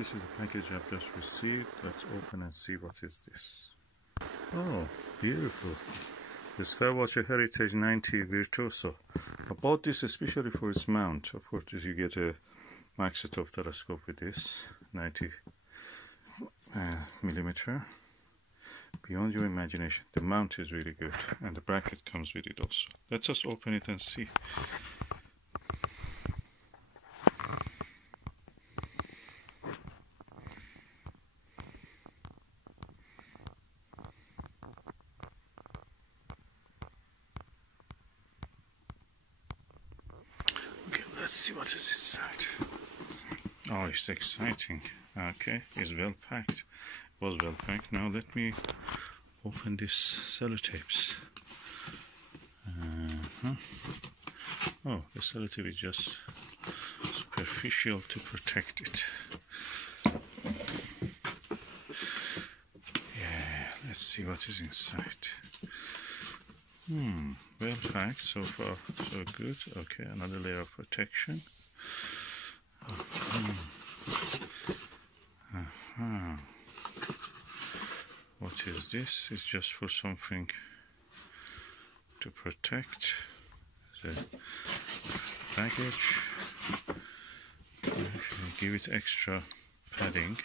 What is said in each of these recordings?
This is the package I've just received. Let's open and see what is this. Oh, beautiful. The Skywatcher Heritage 90 Virtuoso. I bought this especially for its mount. Of course, you get a Maksutov telescope with this 90 millimeter. Beyond your imagination. The mount is really good, and the bracket comes with it also. Let's just open it and see. Okay, let's see what is inside. Oh, it's exciting. Okay, it's well packed. Was well packed. Now let me open these sellotapes. Oh, the sellotape is just superficial to protect it. Yeah, let's see what is inside. Well packed so far, so good. Okay, another layer of protection. What is this? It's just for something to protect the baggage. Give it extra padding.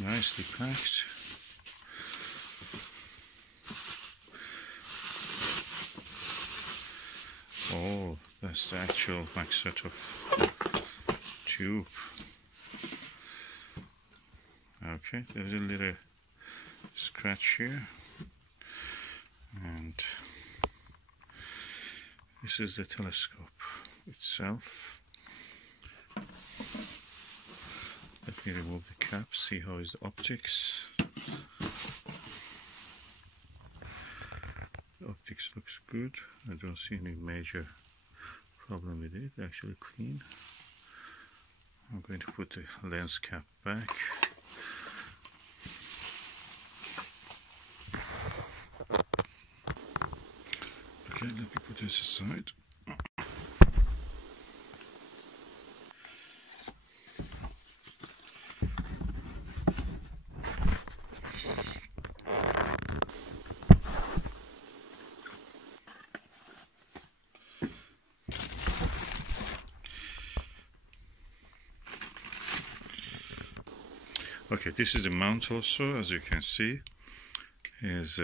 Nicely packed. Oh, that's the actual Maksutov tube. Okay, there's a little scratch here, and this is the telescope itself. Let me remove the cap, see how is the optics. The optics looks good. I don't see any major problem with it, actually clean. I'm going to put the lens cap back. Okay, let me put this aside. Okay, this is the mount also, as you can see, is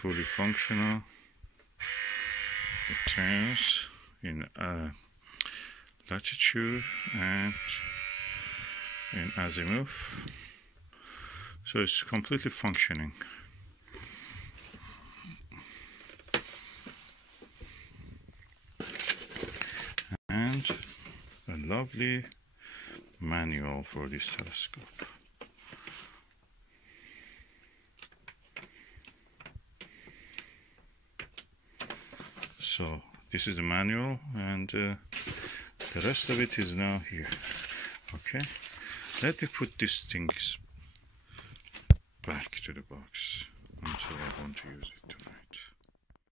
fully functional. It turns in latitude and in azimuth, so it's completely functioning. And a lovely manual for this telescope. So this is the manual, and the rest of it is now here. Okay, let me put these things back to the box until I want to use it tonight.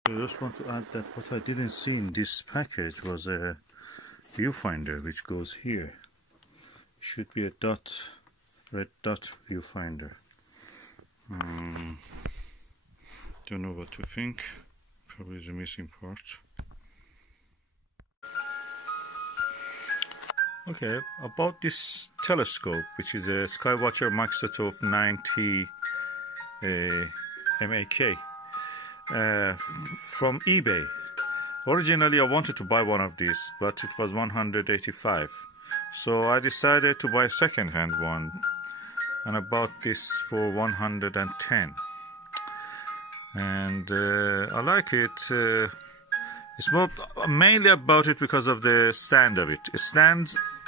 I just want to add that what I didn't see in this package was a viewfinder which goes here. Should be a red dot viewfinder. Don't know what to think. Probably the missing part. Okay, about this telescope, which is a Skywatcher Maksutov 90 MAK from eBay. Originally I wanted to buy one of these, but it was 185. So I decided to buy a second-hand one, and I bought this for 110. And I like it. It's mainly about it because of the stand of it.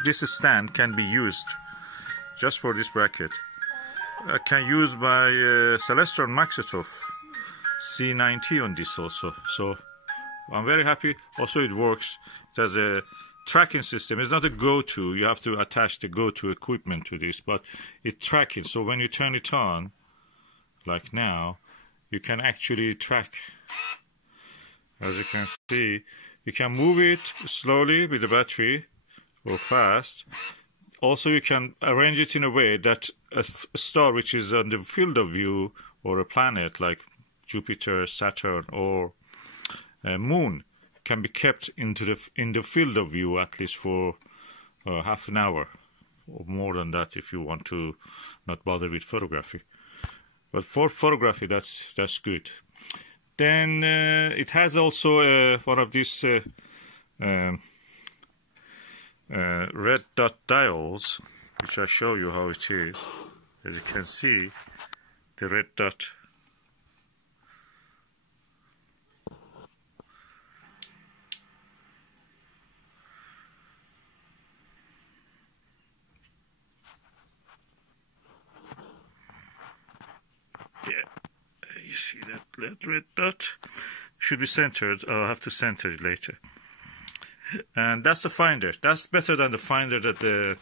This stand can be used just for this bracket. I can use my Celestial Maksutov C90 on this also. So I'm very happy. Also, it works. It has a tracking system. It's not a go-to. You have to attach the go-to equipment to this, but it tracks it. So when you turn it on, like now, you can actually track. As you can see, You can move it slowly with the battery or fast. Also, you can arrange it in a way that a star which is on the field of view, or a planet like Jupiter, Saturn, or a moon, can be kept in the field of view at least for half an hour, or more than that if you want to not bother with photography. But for photography, that's good. Then it has also one of these red dot dials, which I'll show you how it is. As you can see, the red dot. Yeah, you see that red dot? Should be centered. I'll have to center it later. And that's the finder. That's better than the finder that the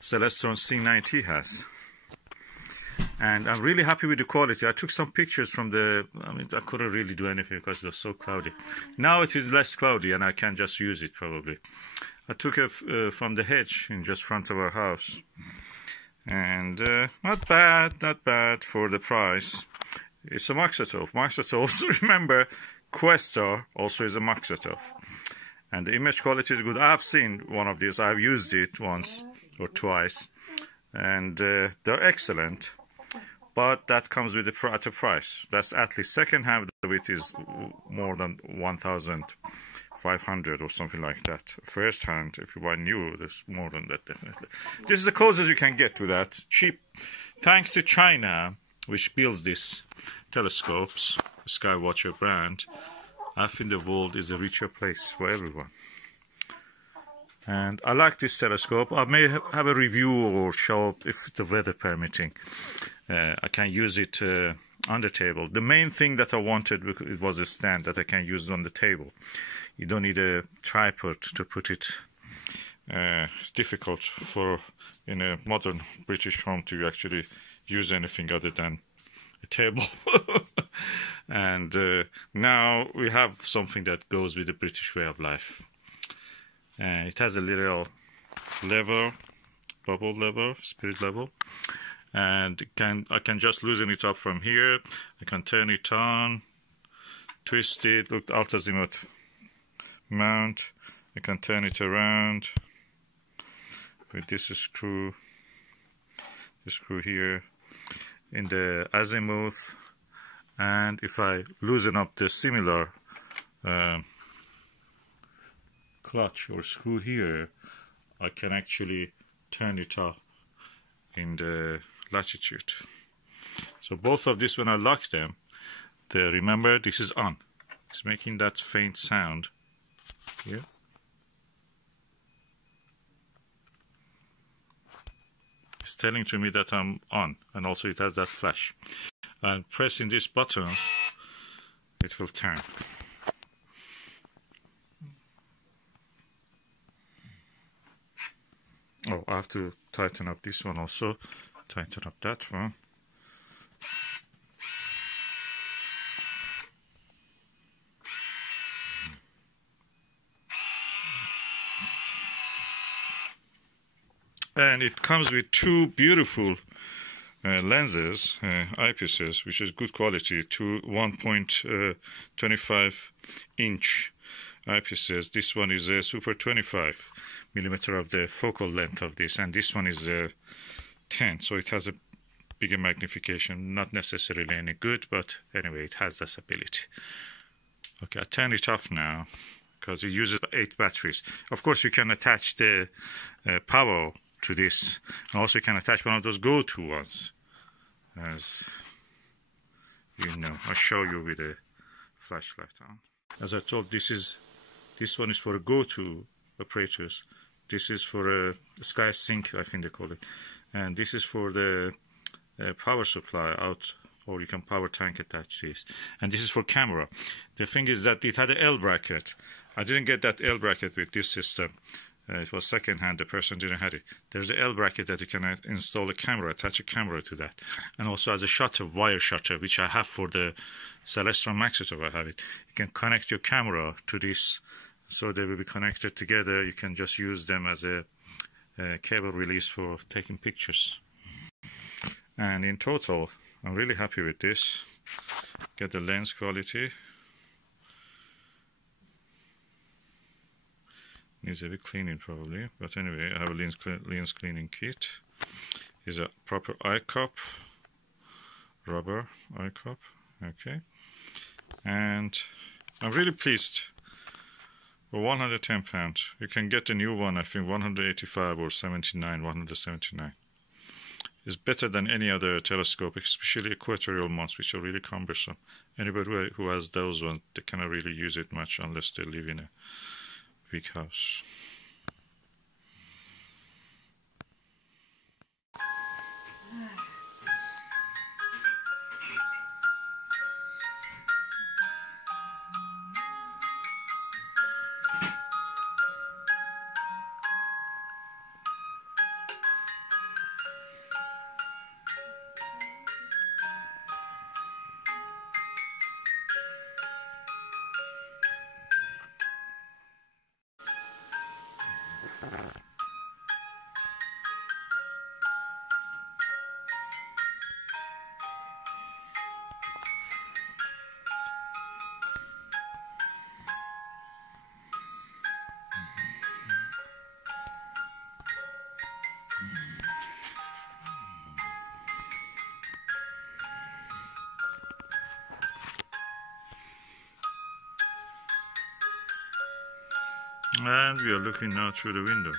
Celestron C90 has. And I'm really happy with the quality. I took some pictures from I couldn't really do anything because it was so cloudy. Now it is less cloudy and I can just use it probably. I took it from the hedge in just front of our house. And not bad for the price. It's a Maksutov. Maksutov, also remember, Questar also is a Maksutov. And the image quality is good. I've seen one of these. I've used it once or twice. And they're excellent. But that comes with at a price. That's at least second hand of it is more than 1,500 or something like that. First hand, if you buy new, there's more than that definitely. This is the closest you can get to that. Cheap. Thanks to China, which builds these telescopes, Skywatcher brand, I think the world is a richer place for everyone. And I like this telescope. I may have a review or show up if the weather permitting. I can use it on the table. The main thing that I wanted, because it was a stand that I can use on the table. You don't need a tripod to put it. It's difficult in a modern British home to actually use anything other than a table. And now we have something that goes with the British way of life. It has a little lever, bubble lever, spirit level, and I can just loosen it up from here. I can turn it on, twist it, look, alt-azimuth mount. I can turn it around with this screw here in the azimuth, and if I loosen up the similar clutch or screw here, I can actually turn it up in the latitude. So both of these, when I lock them, remember this is on. It's making that faint sound here. It's telling to me that I'm on, and also it has that flash. And pressing this button, it will turn. Oh, I have to tighten up this one also. Tighten up that one. And it comes with two beautiful lenses, eyepieces, which is good quality, 1.25 inch eyepieces. This one is a super 25 millimeter of the focal length of this, and this one is 10, so it has a bigger magnification. Not necessarily any good, but anyway, it has this ability. Okay, I turn it off now because it uses 8 batteries. Of course, you can attach the power to this, and also you can attach one of those go-to ones, as you know. I'll show you with a flashlight on. As I told, this one is for a go-to apparatus. This is for a sky sync, I think they call it, and this is for the power supply out, or you can power tank attach this, and this is for camera. The thing is that it had an L bracket. I didn't get that L bracket with this system. It was second hand, the person didn't have it. There's an L bracket that you can install a camera, attach a camera to that. And also as a shutter, wire shutter, which I have for the Celestron Maksutov, I have it. You can connect your camera to this so they will be connected together. You can just use them as a cable release for taking pictures. And in total, I'm really happy with this. Get the lens quality. Needs a bit cleaning probably, but anyway, I have a lens cleaning kit. Is a proper eye cup, rubber eye cup. Okay, and I'm really pleased. For £110, you can get a new one. I think 185 or 79, 179. It's better than any other telescope, especially equatorial ones, which are really cumbersome. Anybody who has those ones, they cannot really use it much unless they live in a big house. And we are looking now through the window.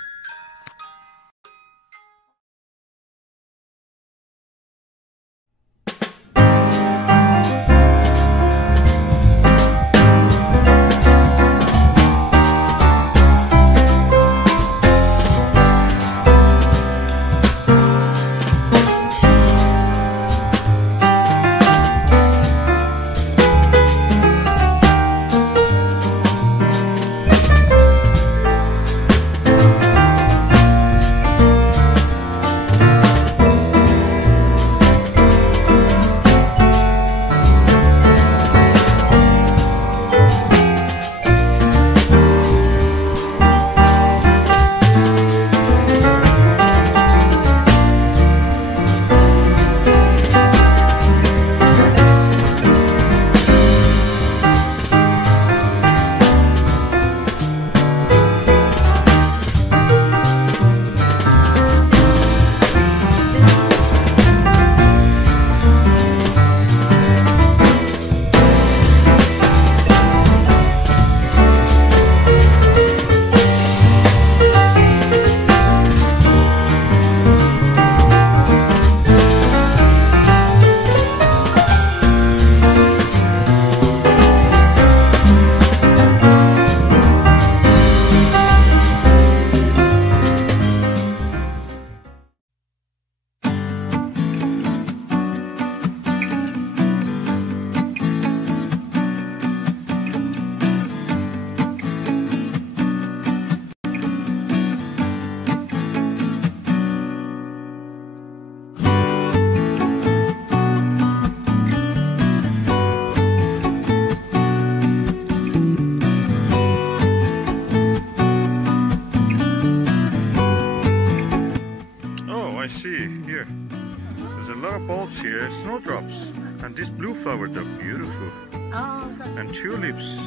Here, there's a lot of bulbs here, snowdrops, and these blue flowers are beautiful, and tulips.